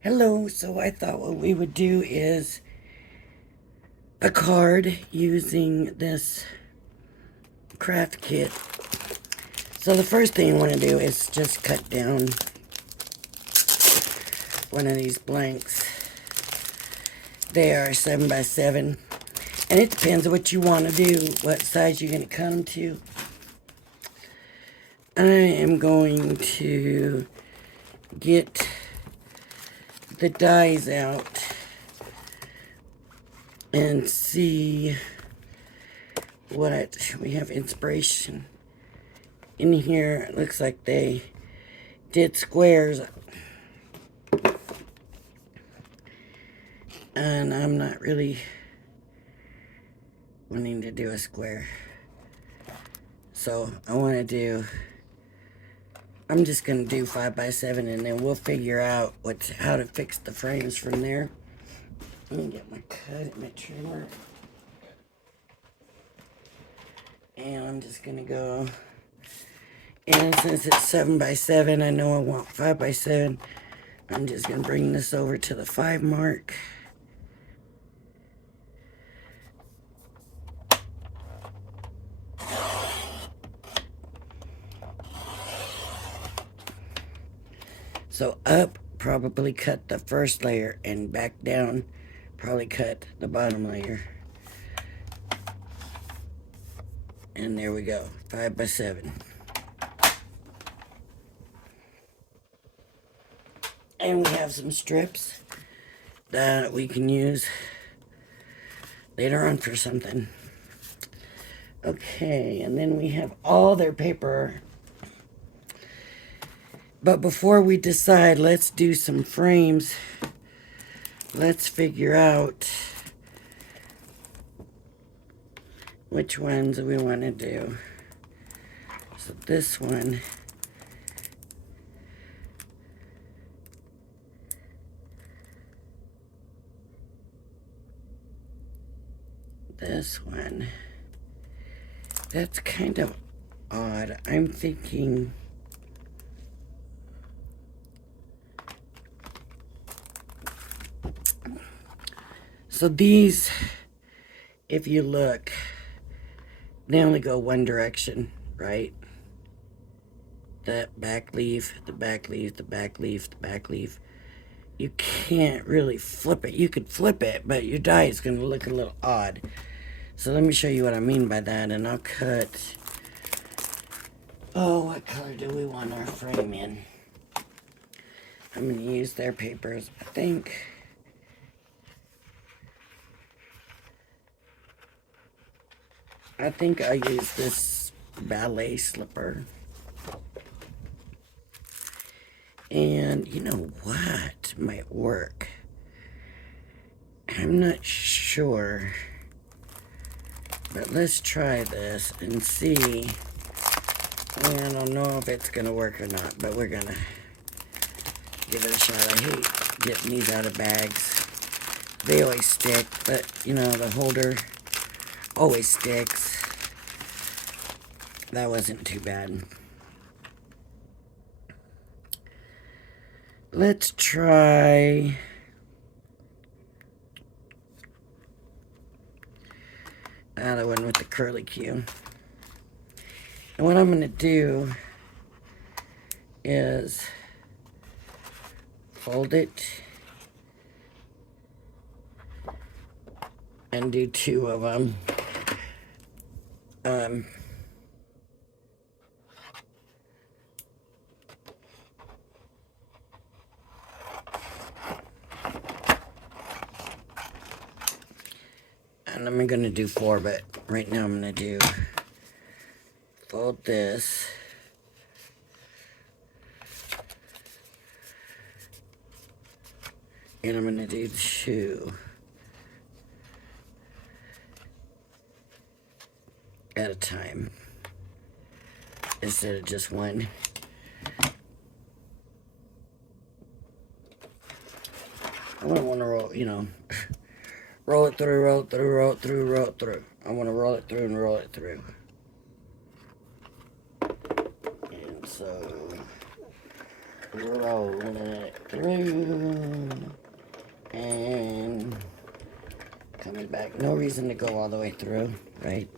Hello, so I thought what we would do is a card using this craft kit. So the first thing you want to do is just cut down one of these blanks. They are 7 by 7, and it depends on what you want to do, what size you're going to cut them to. I am going to get the dies out and see what we have. Inspiration in here. It looks like they did squares, and I'm not really wanting to do a square, so I'm just gonna do 5 by 7, and then we'll figure out how to fix the frames from there. Let me get my trimmer. And I'm just gonna go, and since it's 7 by 7, I know I want 5 by 7. I'm just gonna bring this over to the 5 mark. So up, probably cut the first layer, and back down, probably cut the bottom layer. And there we go, 5 by 7. And we have some strips that we can use later on for something. Okay, and then we have all their paper. But before we decide, let's do some frames. Let's figure out which ones we want to do. So this one, that's kind of odd. I'm thinking so these, if you look, they only go one direction, right? The back leaf, the back leaf, the back leaf, the back leaf. You can't really flip it. You could flip it, but your die is going to look a little odd. So let me show you what I mean by that, and I'll cut. Oh, what color do we want our frame in? I'm going to use their papers, I think. I'll use this ballet slipper. And you know what might work? I'm not sure. But let's try this and see. I don't know if it's going to work or not, but we're going to give it a shot. I hate getting these out of bags. They always stick, but you know, the holder always sticks. That wasn't too bad. Let's try the one with the curly Q. And what I'm going to do is fold it and do 2 of them. And I'm going to do 4, but right now I'm going to fold this. And I'm going to do 2 at a time instead of just 1. I don't want to roll, roll it through, roll it through, roll it through, roll it through. I want to roll it through and roll it through. And so rolling it through and coming back. No reason to go all the way through, right?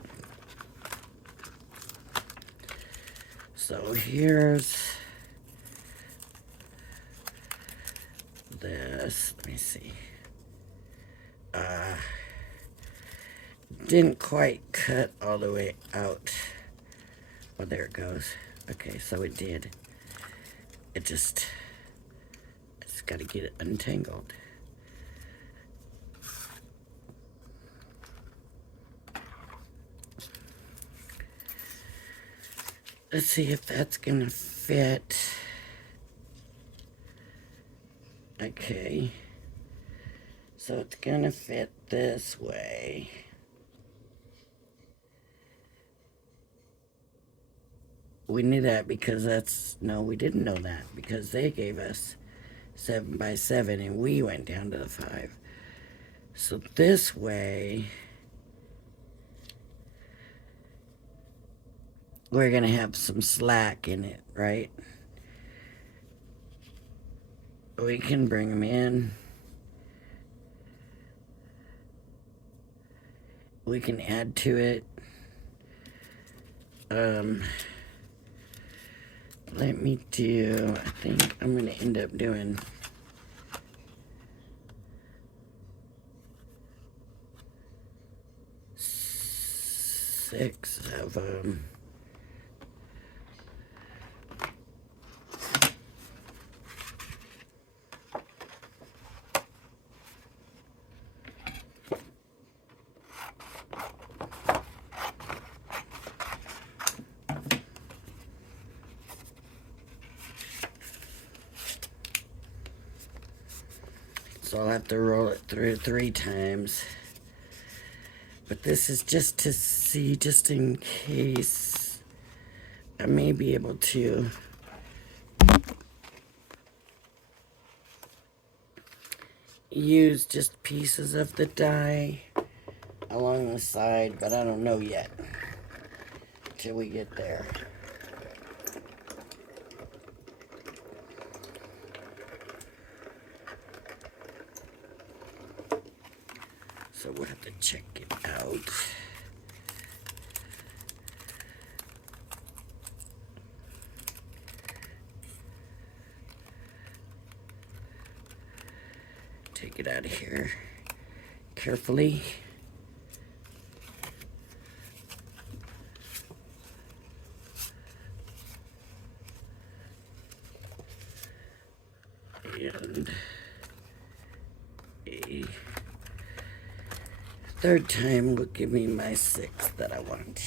So here's this. Let me see. Didn't quite cut all the way out. Oh, there it goes. Okay, so it did. It's got to get it untangled. Let's see if that's gonna fit. Okay. So it's gonna fit this way. We knew that because no, we didn't know that because they gave us 7 by 7 and we went down to the 5. So this way, we're gonna have some slack in it, right? We can bring them in. We can add to it. Let me do, I think I'm gonna end up doing six of them. So I'll have to roll it through 3 times. But this is just to see, just in case I may be able to use just pieces of the die along the side, but I don't know yet till we get there. So we'll have to check it out. Take it out of here carefully. And a third time will give me my 6 that I want.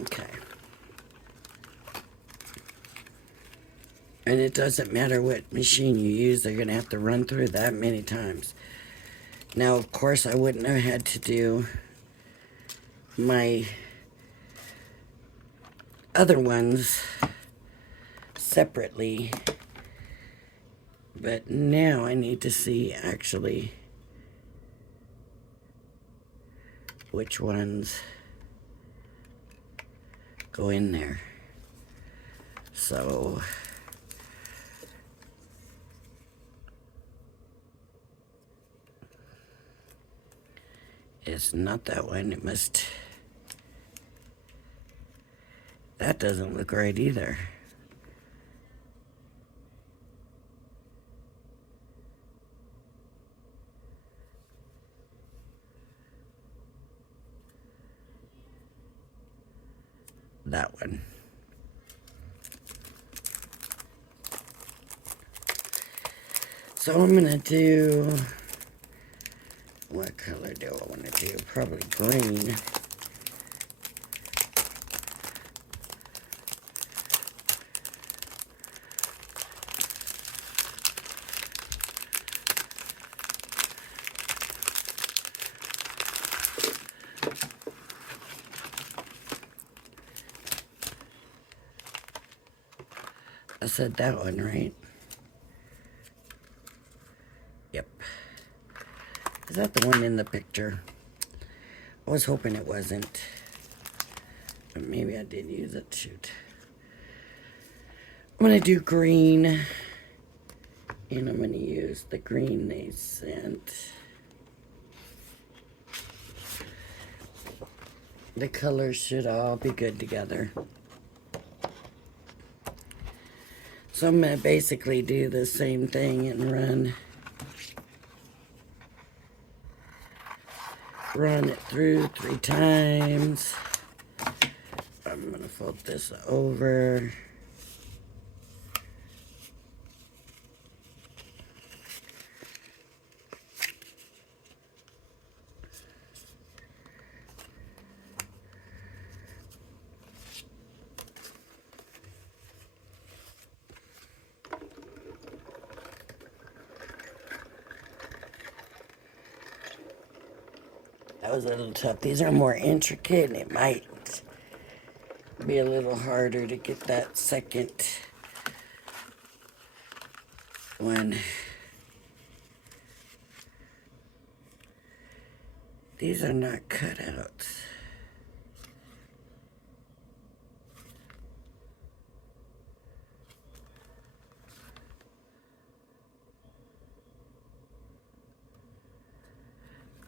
Okay. And it doesn't matter what machine you use, they're going to have to run through that many times. Now, of course, I wouldn't have had to do my other ones separately, but now I need to see actually which ones go in there. So it's not that one. It must. That doesn't look right either. That one. So I'm gonna do, what color do I want to do? Probably green. I said that one, right? Yep. Is that the one in the picture? I was hoping it wasn't. But maybe I did use it. Shoot. I'm going to do green. And I'm going to use the green they sent. The colors should all be good together. So I'm going to basically do the same thing and run it through 3 times. I'm going to fold this over. That was a little tough. These are more intricate and it might be a little harder to get that second one. These are not cutouts.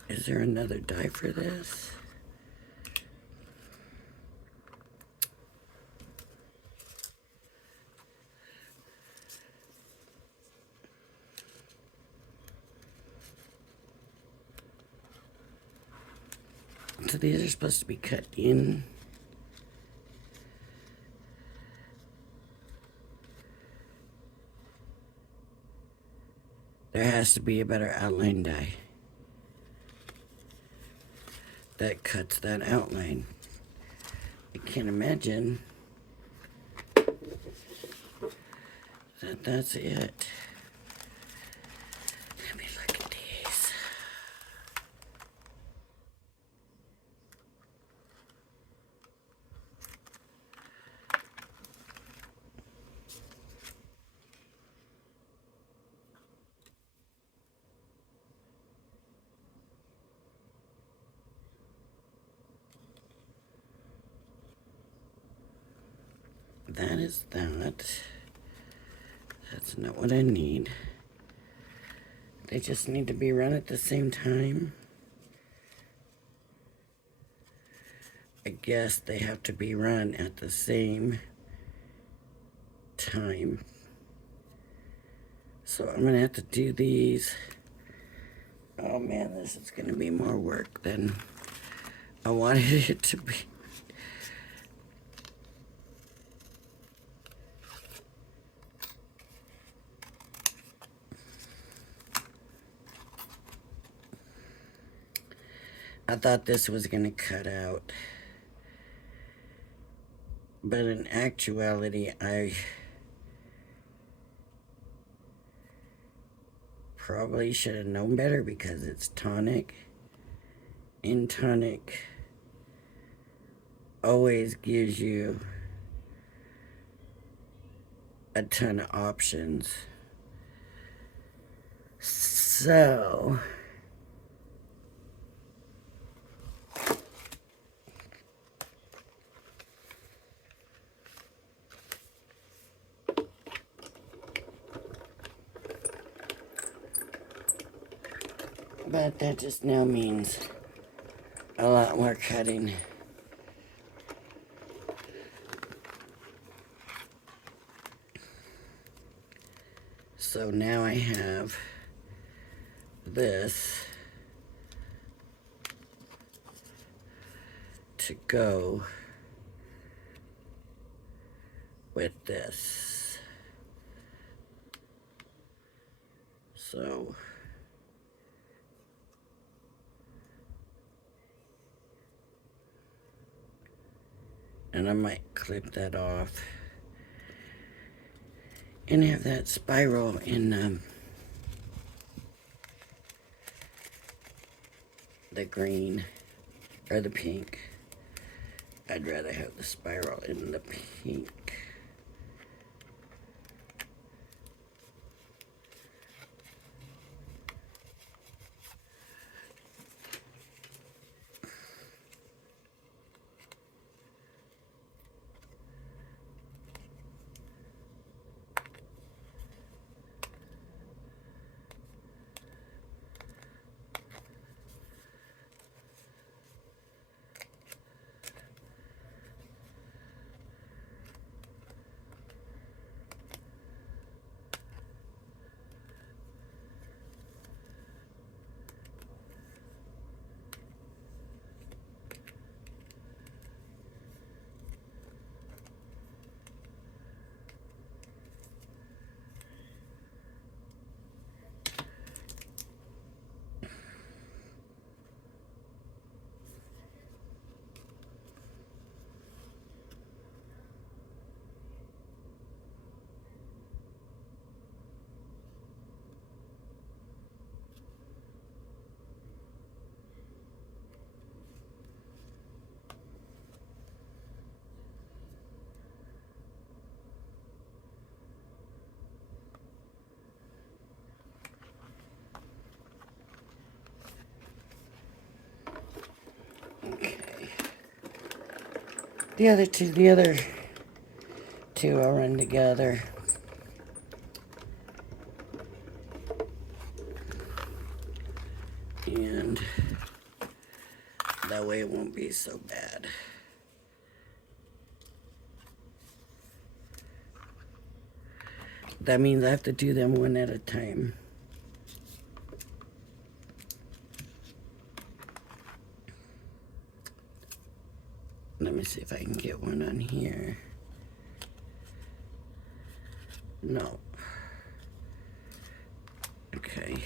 Is there another die for this? So these are supposed to be cut in. There has to be a better outline die that cuts that outline. I can't imagine that that's it. Let me look at these. That is that. That's not what I need. They just need to be run at the same time. I guess they have to be run at the same time. So I'm gonna have to do these. Oh man, this is gonna be more work than I wanted it to be. I thought this was gonna cut out, but in actuality, I probably should have known better because it's Tonic. And Tonic always gives you a ton of options. So but that just now means a lot more cutting. So now I have this to go with this. So and I might clip that off and have that spiral in the green or the pink. I'd rather have the spiral in the pink. the other two will run together. And that way it won't be so bad. That means I have to do them one at a time. Let me see if I can get one on here. No. Okay.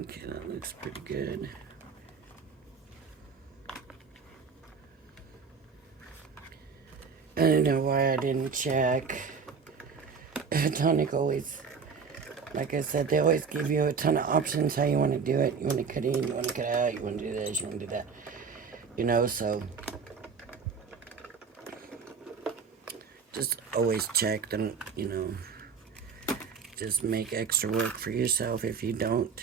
Okay, that looks pretty good. I don't know why I didn't check. Tonic always, like I said, they always give you a ton of options how you want to do it. You want to cut in, you want to cut out, you want to do this, you want to do that. You know, so just always check them, you know. Just make extra work for yourself if you don't.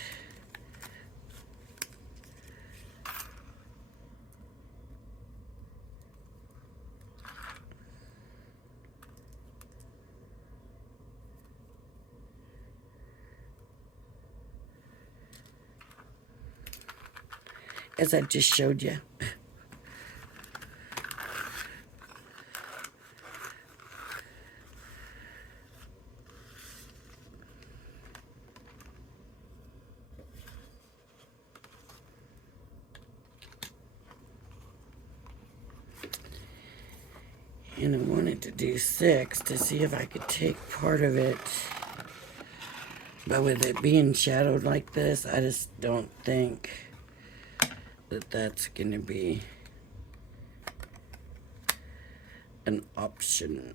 As I just showed you. And I wanted to do 6 to see if I could take part of it. But with it being shadowed like this, I just don't think that that's going to be an option.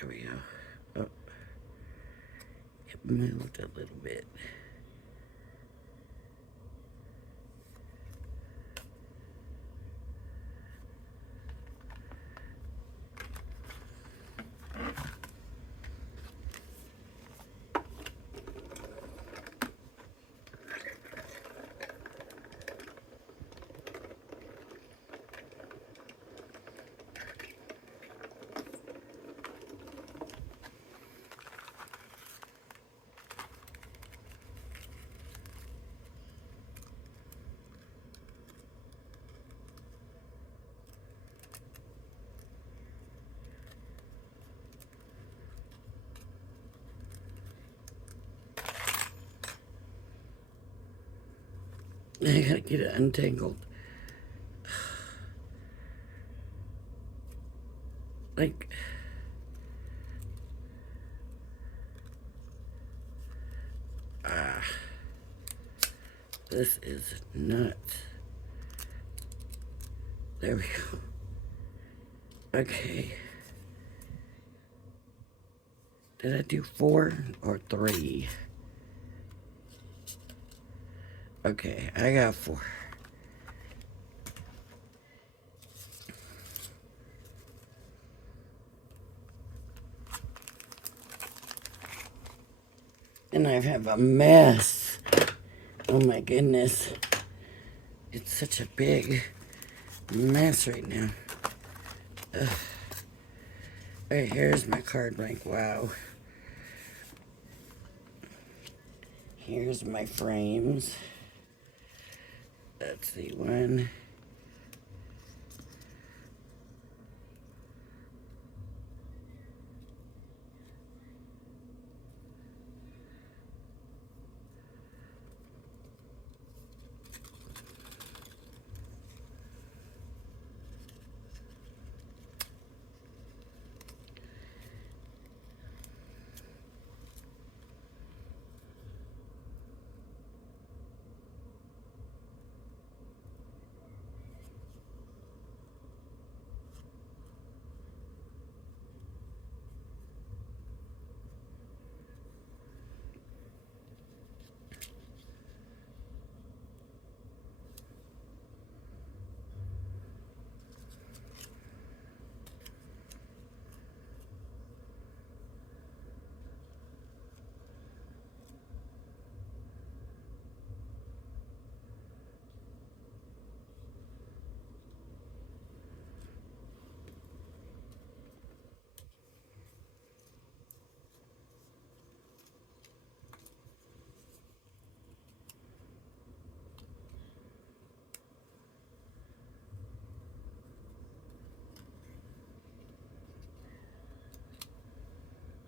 There we go. Oh, it moved a little bit. I gotta get it untangled. Like, this is nuts. There we go. Okay. Did I do 4 or 3? Okay, I got 4. And I have a mess. Oh my goodness. It's such a big mess right now. Ugh. Right, here's my card blank. Wow. Here's my frames. Let's see, one.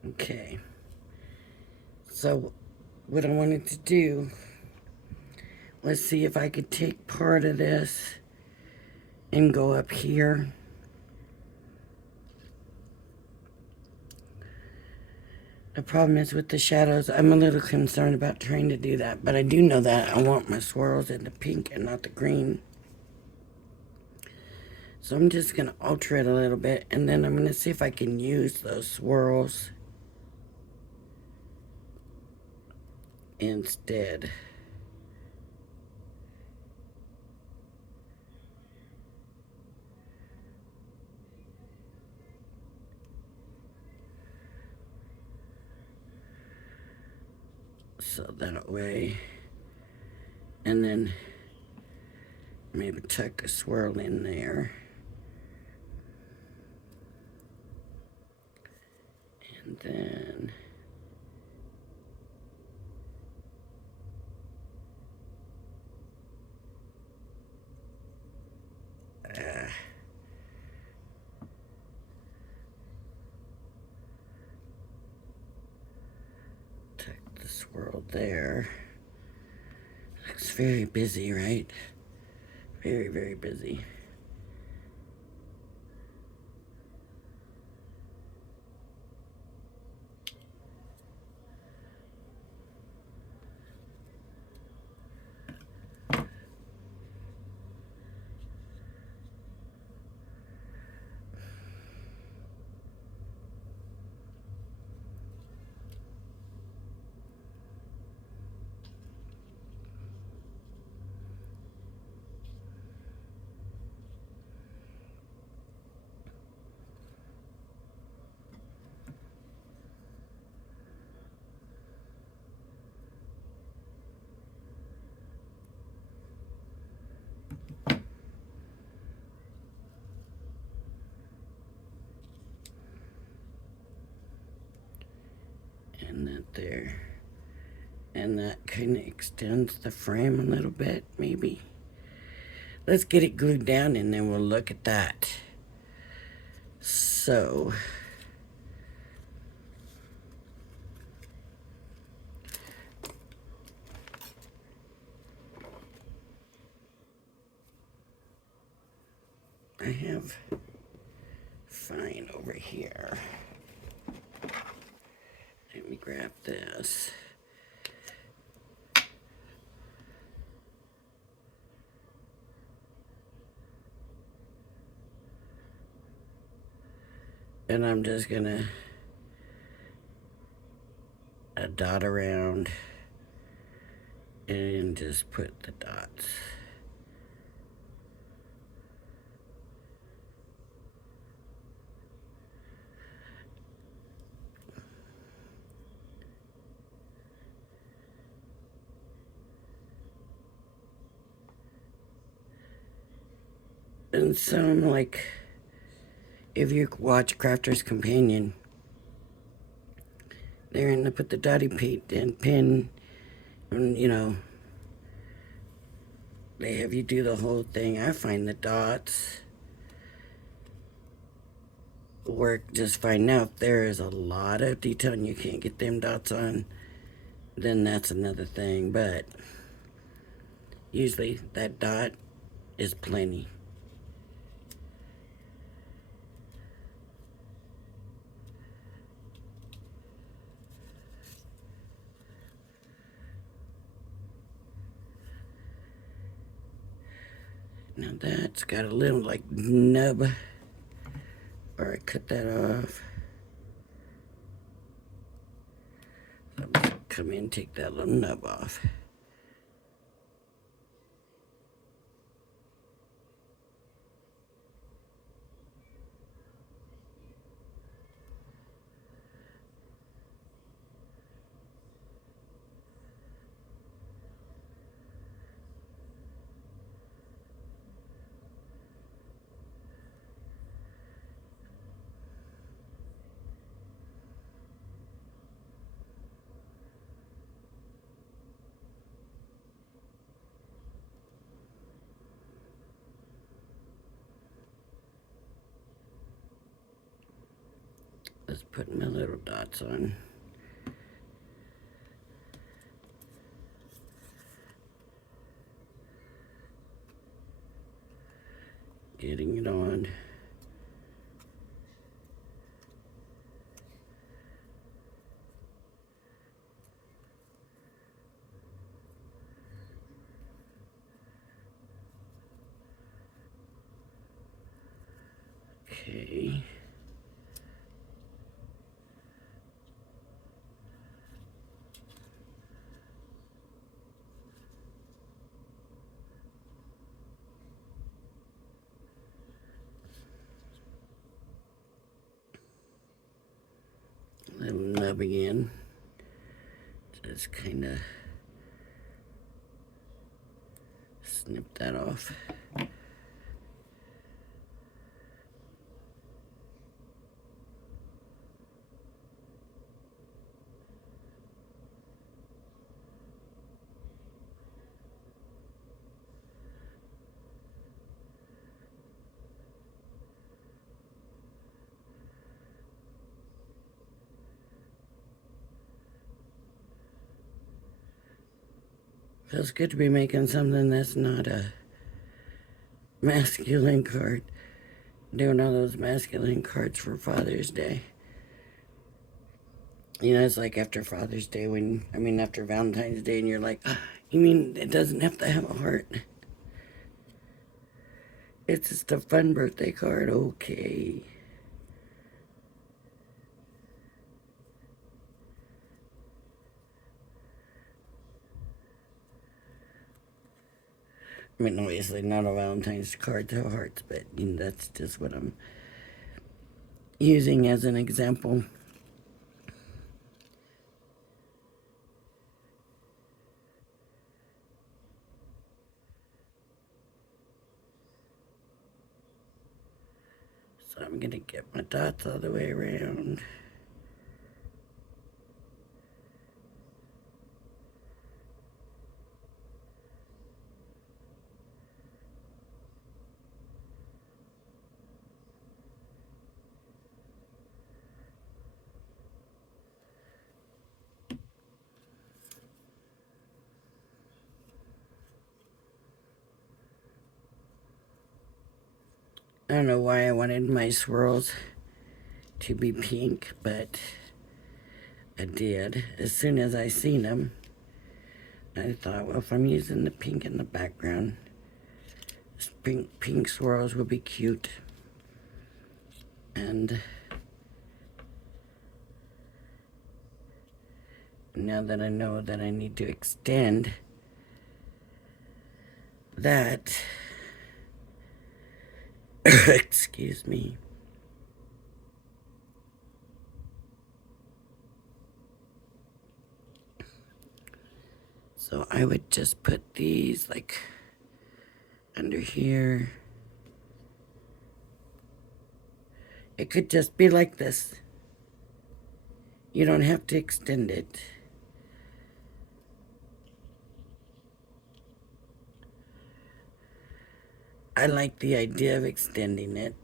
Okay. So what I wanted to do, let's see if I could take part of this and go up here. The problem is with the shadows, I'm a little concerned about trying to do that, but I do know that I want my swirls in the pink and not the green. So I'm just going to alter it a little bit, and then I'm going to see if I can use those swirls instead. So that way, and then maybe tuck a swirl in there. And then tuck the swirl there. Looks very busy, right? Very, very busy. And that there. And that kind of extends the frame a little bit, maybe. Let's get it glued down and then we'll look at that. So, I have fine over here. Let me grab this. And I'm just gonna dot around and just put the dots. And so I'm like, if you watch Crafter's Companion, they're going to put the dotty paint and pin, and, you know, they have you do the whole thing. I find the dots work just fine. Now, if there is a lot of detail and you can't get them dots on, then that's another thing. But usually that dot is plenty. Now that's got a little like nub, or I cut that off. So I'm just come in and take that little nub off. Let's put my little dots on. Getting it on. Okay. Little nub again. Just kind of snip that off. Feels good to be making something that's not a masculine card. Doing all those masculine cards for Father's Day. You know, it's like after Father's Day after Valentine's Day, and you're like, ah, you mean it doesn't have to have a heart? It's just a fun birthday card, okay. I mean, obviously not a Valentine's card to hearts, but you know, that's just what I'm using as an example. So I'm going to get my dots all the way around. I don't know why I wanted my swirls to be pink, but I did. As soon as I seen them, I thought, well, if I'm using the pink in the background, pink swirls would be cute. And now that I know that I need to extend that, excuse me, so I would just put these like under here. It could just be like this. You don't have to extend it. I like the idea of extending it.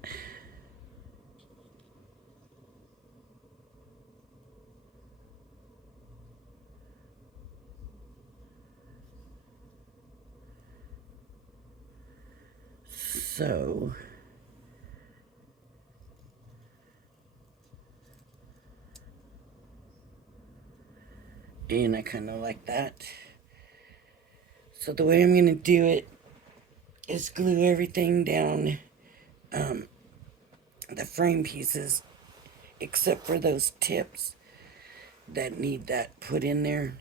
So, and I kind of like that. So the way I'm going to do it is glue everything down, the frame pieces, except for those tips that need that put in there.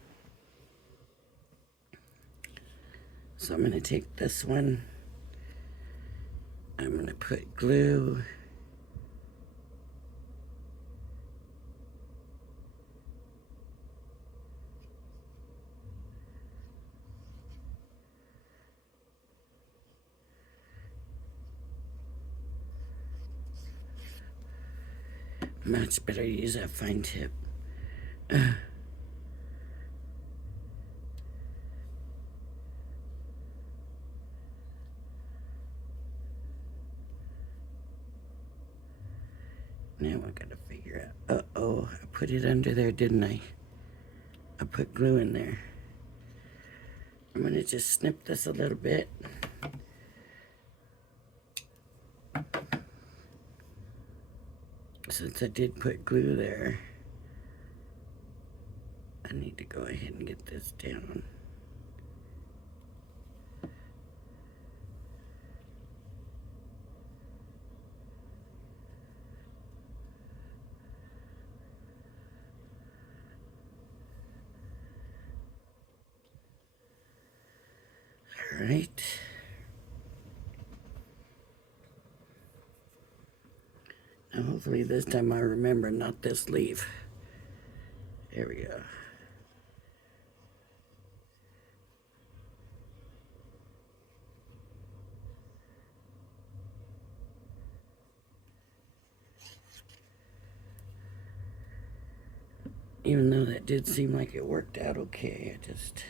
So I'm going to take this one. I'm going to put glue. Much better use that fine tip. Now I gotta figure out. Uh-oh, I put it under there, didn't I? I put glue in there. I'm gonna just snip this a little bit. Since I did put glue there, I need to go ahead and get this down. All right. Now hopefully this time I remember not this leaf. There we go. Even though that did seem like it worked out okay, I just...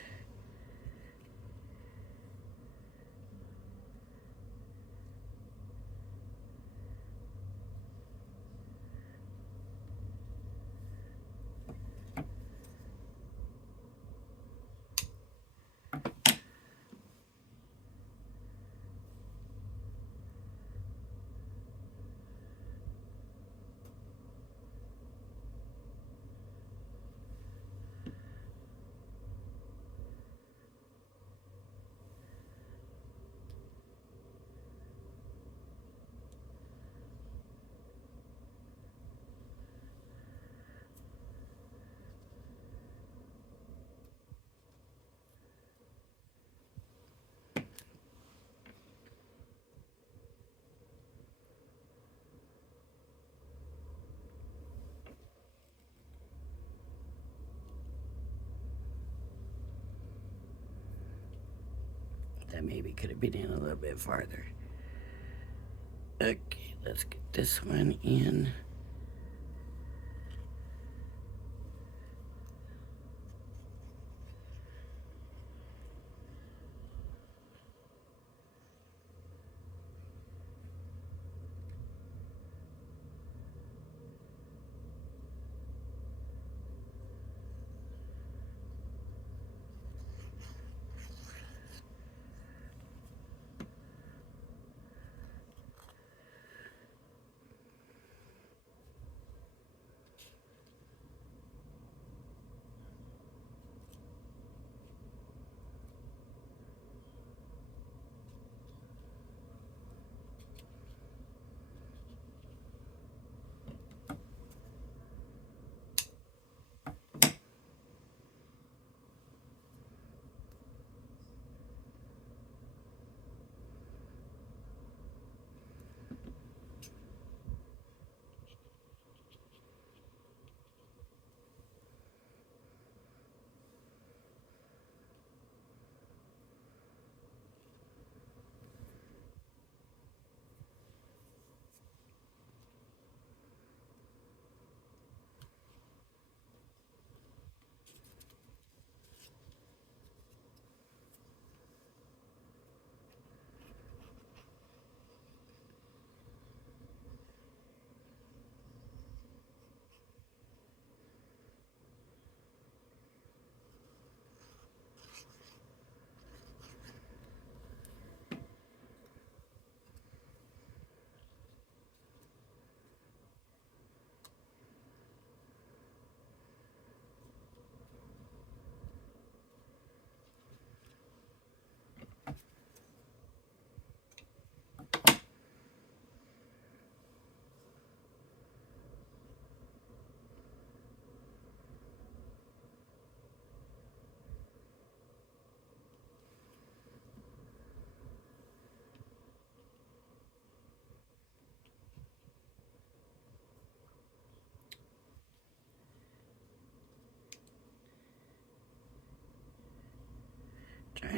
That maybe could have been in a little bit farther. Okay, let's get this one in.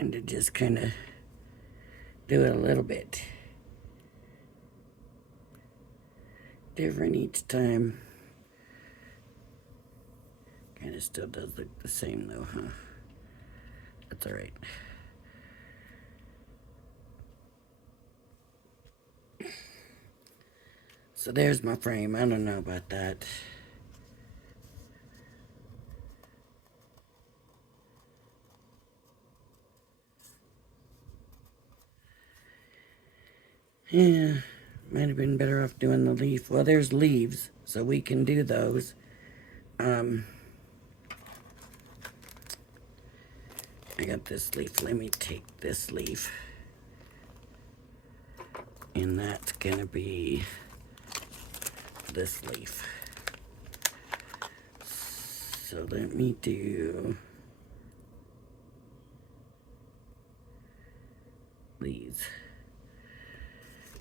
trying to just kind of do it a little bit different each time. Kind of still does look the same though, huh? That's all right. So there's my frame. I don't know about that. Yeah, might have been better off doing the leaf. Well, there's leaves, so we can do those. I got this leaf. Let me take this leaf. And that's gonna be this leaf. So let me do these.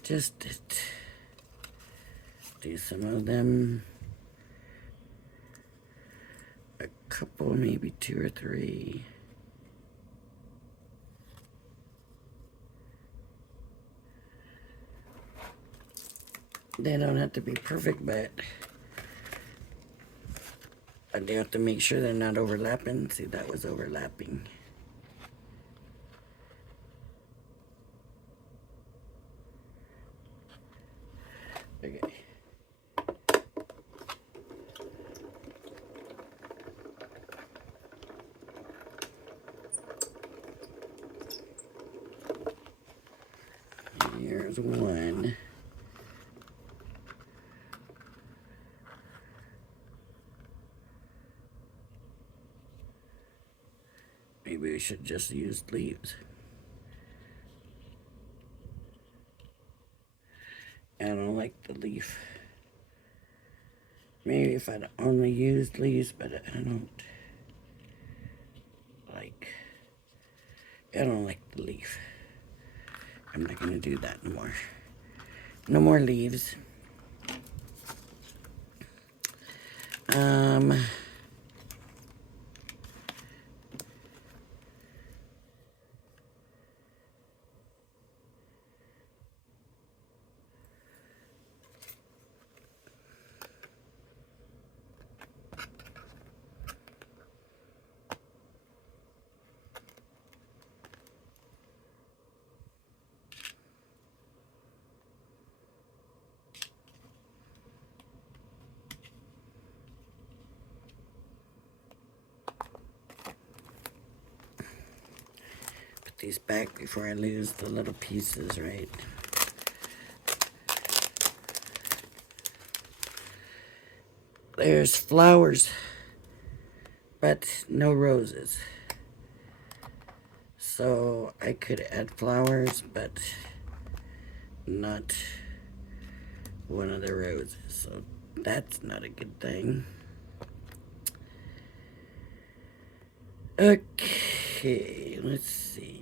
Just do some of them. A couple, maybe 2 or 3. They don't have to be perfect, but I do have to make sure they're not overlapping. See, that was overlapping. Okay. Here's one. Maybe we should just use leaves. I don't like the leaf. Maybe if I'd only used leaves, but I don't like the leaf. I'm not gonna do that no more. No more leaves. These back before I lose the little pieces, right? There's flowers, but no roses. So I could add flowers, but not one of the roses. So that's not a good thing. Okay, let's see.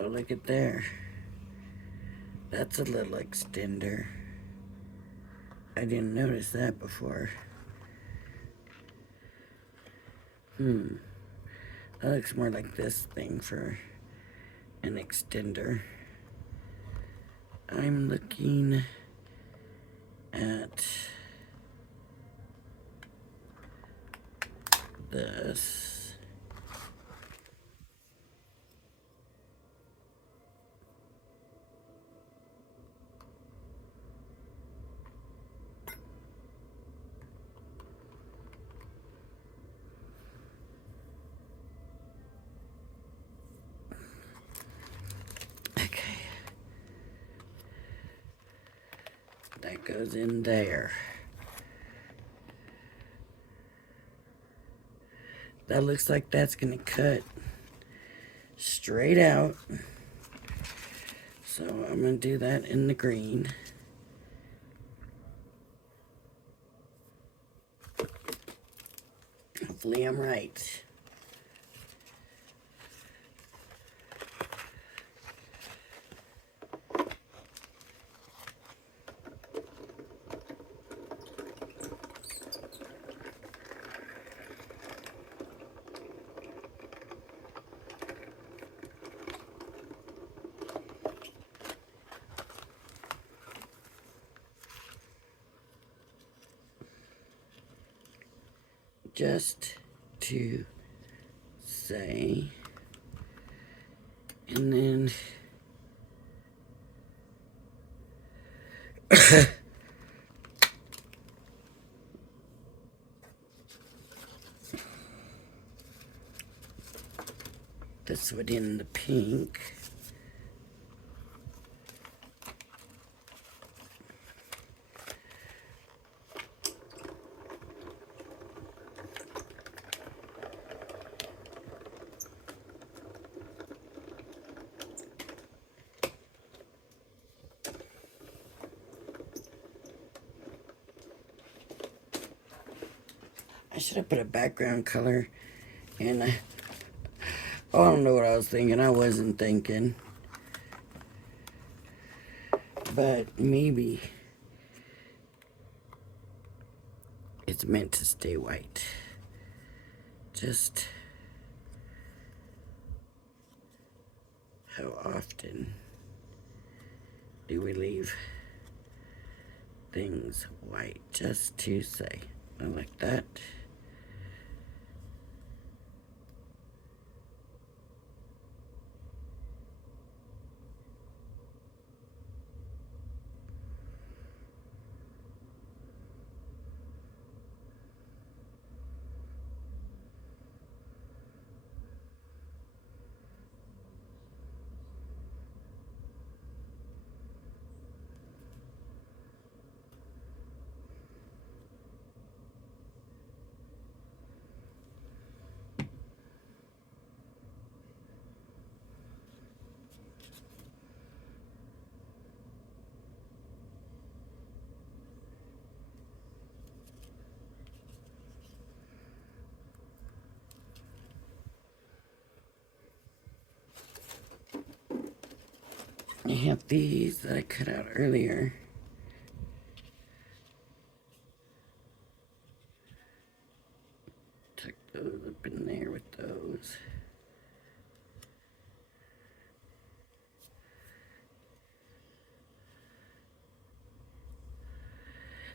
Oh, look at there. That's a little extender. I didn't notice that before. That looks more like this thing for an extender. I'm looking at this. That goes in there. That looks like that's gonna cut straight out. So I'm gonna do that in the green. Hopefully Hopefully I'm right. Just to say, and then this one in the pink. I should have put a background color, and I don't know what I was thinking. I wasn't thinking, but maybe it's meant to stay white. Just how often do we leave things white just to say? I like that. I have these that I cut out earlier. Tuck those up in there with those.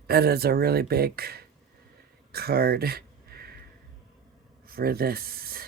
That is a really big card for this.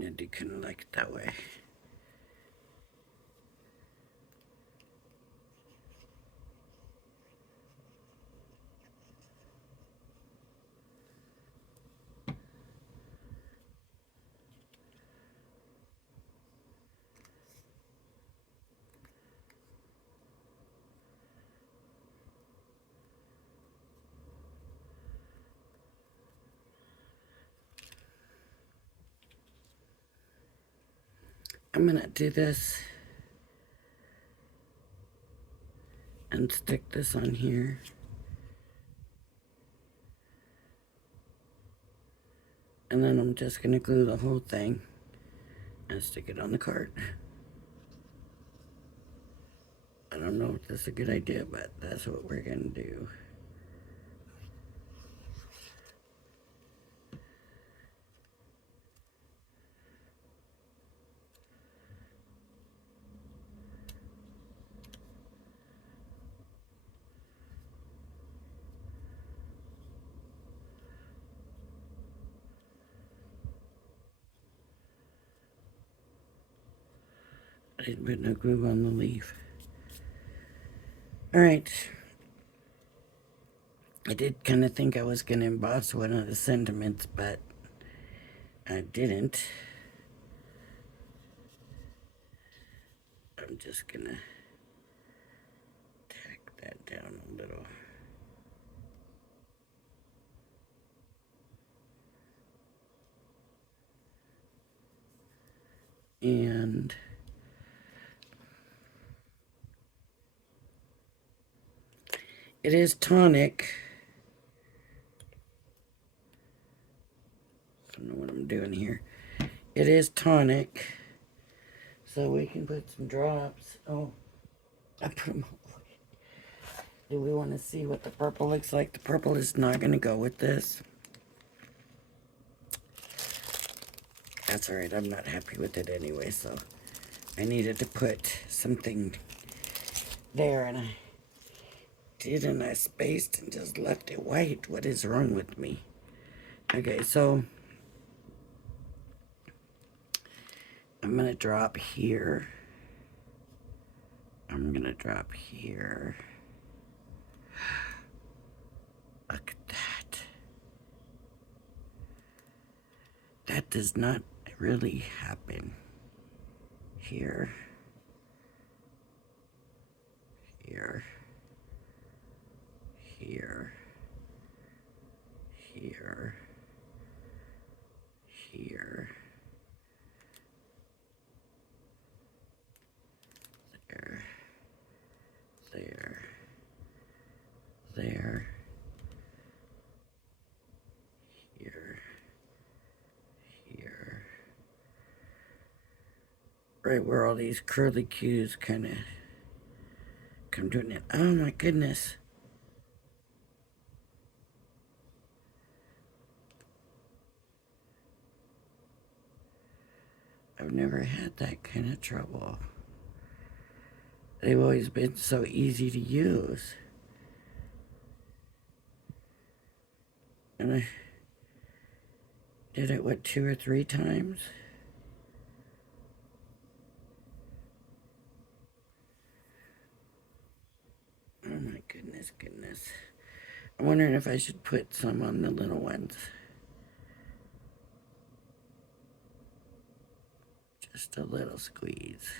I do kind of like it that way. I'm gonna do this and stick this on here. And then I'm just gonna glue the whole thing and stick it on the card. I don't know if that's a good idea, but that's what we're gonna do. I didn't put no glue on the leaf. Alright. I did kind of think I was going to emboss one of the sentiments, but I didn't. I'm just going to tack that down a little. And it is Tonic. I don't know what I'm doing here. It is Tonic. So we can put some drops. Oh, I put them all away. Do we want to see what the purple looks like? The purple is not going to go with this. That's alright. I'm not happy with it anyway, so I needed to put something there, and I did, and I spaced and just left it white. What is wrong with me? Okay, so I'm going to drop here. I'm going to drop here. Look at that. That does not really happen. Here. Here. Here. Here. Here. There. There. There. Here. Here. Right where all these curly cues kind of come to an end. Oh my goodness. I've never had that kind of trouble. They've always been so easy to use. And I did it, what, 2 or 3 times? Oh my goodness, goodness. I'm wondering if I should put some on the little ones. Just a little squeeze.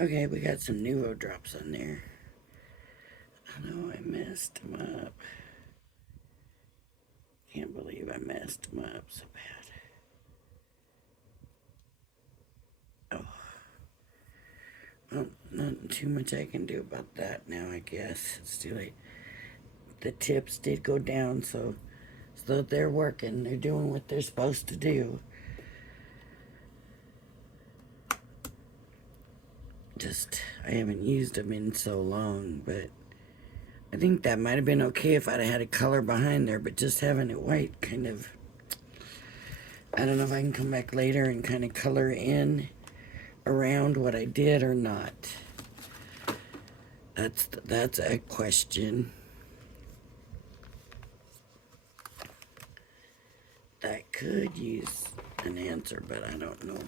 Okay, we got some Nuvo drops on there. I know I messed them up. Can't believe I messed them up so bad. Oh. Well, not too much I can do about that now, I guess. It's too late. The tips did go down, so they're working. They're doing what they're supposed to do. Just, I haven't used them in so long, but I think that might have been okay if I'd had a color behind there, but just having it white kind of, I don't know if I can come back later and kind of color in around what I did or not. That's a question. That could use an answer, but I don't know.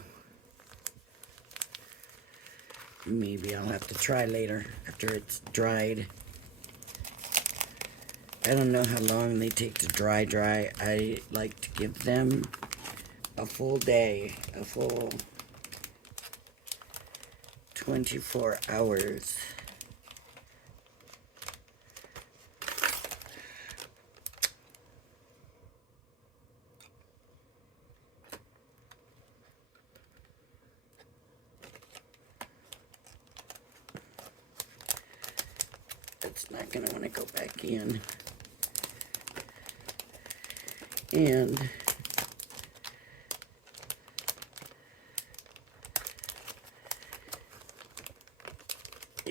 Maybe I'll have to try later after it's dried. I don't know how long they take to dry. I like to give them a full day, a full 24 hours. It's not going to want to go back in. And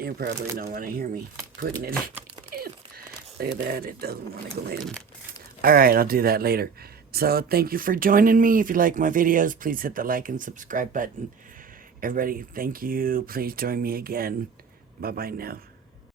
You probably don't want to hear me putting it in. Look at that, it doesn't want to go in. Alright, I'll do that later. So thank you for joining me. If you like my videos, please hit the like and subscribe button. Everybody, thank you. Please join me again. Bye-bye now.